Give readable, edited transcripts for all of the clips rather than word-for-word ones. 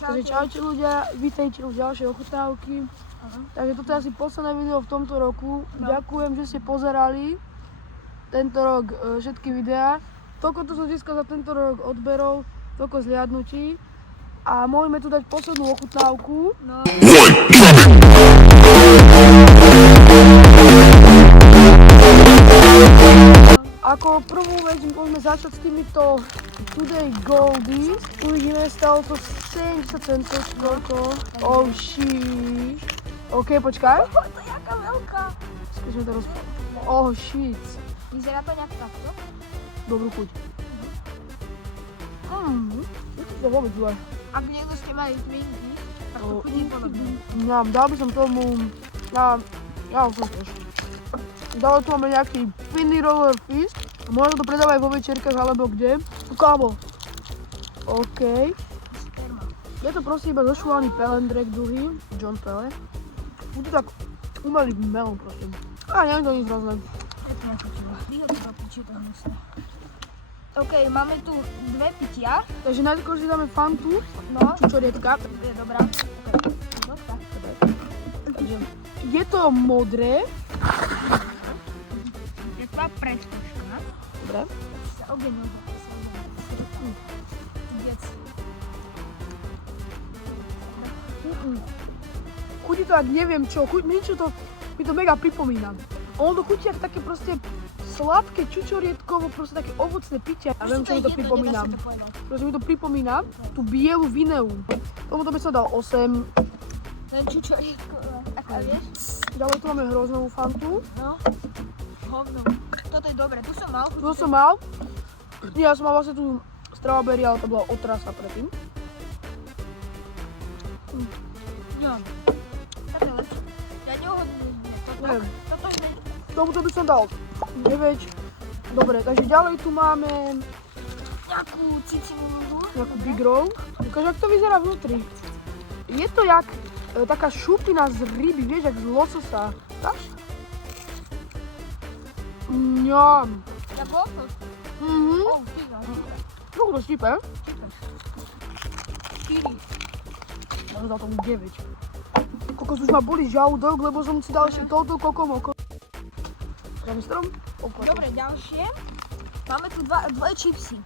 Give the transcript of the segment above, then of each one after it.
Takže čaute ľudia, vítajte už ďalšej ochutnávky. Takže toto je asi posledné video v tomto roku. Ďakujem, že ste pozerali tento rok všetky videá. Toľko tu som získal za tento rok odberov, toľko zliadnutí. A môžeme tu dať poslednú ochutnávku. Ako prvú vec môžeme začať s týmito Today Goldies. Uvidíme, stalo to 70 centov koľko. Oh shit. OK, počkaj. To je jaká veľká. Skúsme to rozprávať. Oh shit. Vyzerá to nejak takto? Dobrú chuť. Je to vôbec zle. Ak niekto ste mali twinky, tak to chutí podobne. Dal by som tomu... Ja som tiež. Dále tu máme nejaký Finny Roller Fist. Možno to predávajú vo večerkách alebo kde. Kámo. OK. Je to proste iba zošúvaný pelendrek druhý. John Pele. Bude tak umelý melon prosím. A neviem to nič hrozné. Vyhodí do piči to hnusné. OK, máme tu dve pitia. Takže najskôr si dáme Fantu. No. Čučorietka. Je dobrá. Takže je to modré. Je to predskoška. Dobre. Sa ogenil. Chutí to, ak neviem čo, niečo to mi to mega pripomína. Ono to chutí ako také proste sladké čučoriedkovo, proste také ovocné pitia. Ja viem, čo mi to pripomína. Proste mi to pripomína tú bielu vineu. Tomuto by som dal 8. Len čučoriedkové. Ako vieš? Ďalej tu máme hroznovú Fantu. No. Hovno. Toto je dobré, tu som mal. Tu som mal. Ja som mal vlastne tú strawberry, ale to bola otrasa predtým. No. Toto je lepšie. Ja neohodním. Toto je lepšie. Tomuto by som dal 9. Dobre, takže ďalej tu máme Nejakú cicinovú. nejakú Big Roll. Ukáž, jak to vyzerá vnútri. Je to jak taká šupina z ryby, vieš, jak z lososa. Dáš? Mňam. Jak losos. Oh, tyga. Trochu to štípe. 4. Ja som dal tomu 9. Kokos, už ma boli žalúdok, lebo som si dal ešte touto kokomoko. Dáme strom? Dobre, ďalšie. Máme tu dvoje čipsy.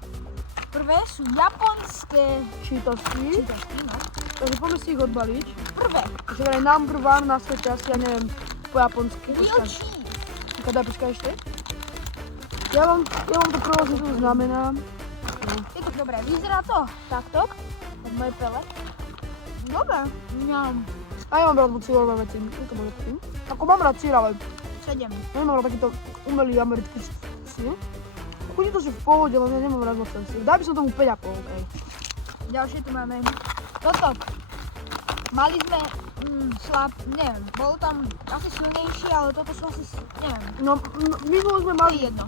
Prvé sú japonské Čítosky. čipsy, no. Takže poďme si ich odbaliť. Prvé. Takže vraj number one na svete, asi ja neviem po japonsky. Real cheese. Počkaj ešte. Ja vám to preložím, čo to znamená. Je to dobré. Vyzerá to takto. Od mojej pele. Dobre. Mňam. A ja mám rád cílové veci. To bude tým. Ako mám rád cíl, ale 7. nemám rád takýto umelý americký cíl. Chudí to, že v pohode, len ja nemám rád moc ten cíl. Daj by som tomu 5,5, okej. Ďalšie tu máme toto. Mali sme neviem, bolo tam asi silnejšie, ale toto sú asi, neviem. No, my sme To mali je jedno.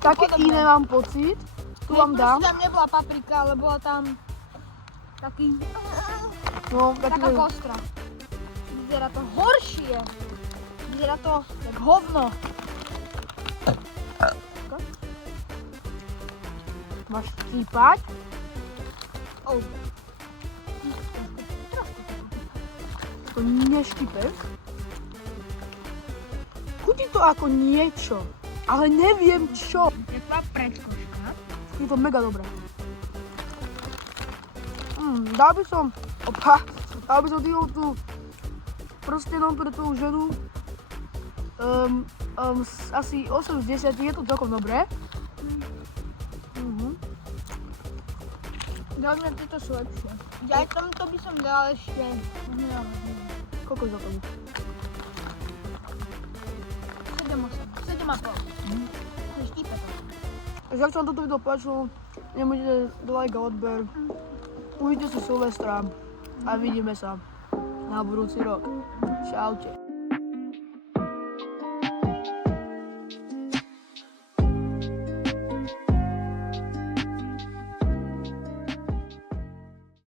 také iné, mám pocit. Tu vám dám. Tam nebola paprika, ale bola tam taký, No, taká kostra. Vyzerá to horšie. Vyzerá to jak hovno. Máš štípať. Oh. To neštípe. Chutí to ako niečo, ale neviem čo. Je to predskoška. Je to mega dobré. Dal by som tú prstenom pre tú ženu asi 8 z 10, je to celkom dobré. Za mňa tieto sú lepšie. Ja tomto by som dal ešte, Koľko za tomu? 7,5. Štípe to. Takže ak sa vám toto video páčilo, nemôžete do like a odber. Uvidíte si Silvestra a vidíme sa na budúci rok. Čaute.